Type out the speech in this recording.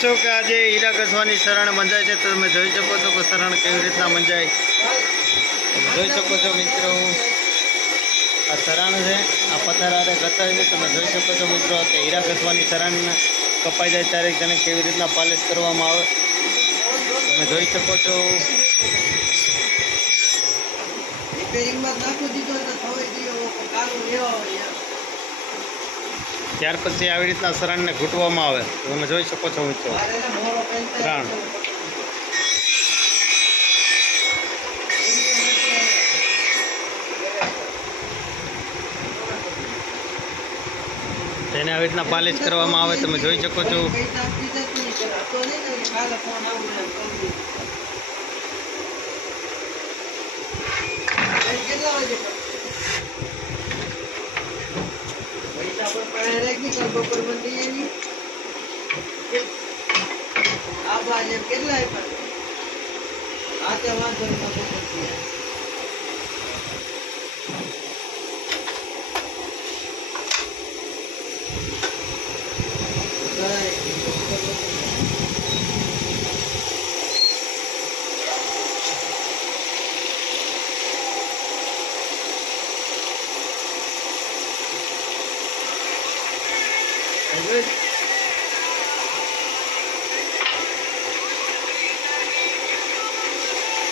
છો કે આજે હીરા ઘસવાની શરણ મંજાય છે, તો તમે જોઈ શકો છો કે શરણ કેવી રીતના મંજાય. તમે જોઈ શકો છો મિત્રો, આ શરણ છે, આ પથ્થર આરે ઘસાય છે. તમે જોઈ શકો છો મિત્રો કે હીરા ઘસવાની શરણ કપાઈ જાય ત્યારે તેને કેવી રીતના પાલિશ કરવામાં આવે. તમે જોઈ શકો છો. ત્યાર પછી આવી રીતના શરણને ઘૂંટવામાં આવે. તમે જોઈ શકો છો મિત્રો શરણ. તેને આવી રીતના પાલિશ કરવામાં આવે. તમે જોઈ શકો છો. Good.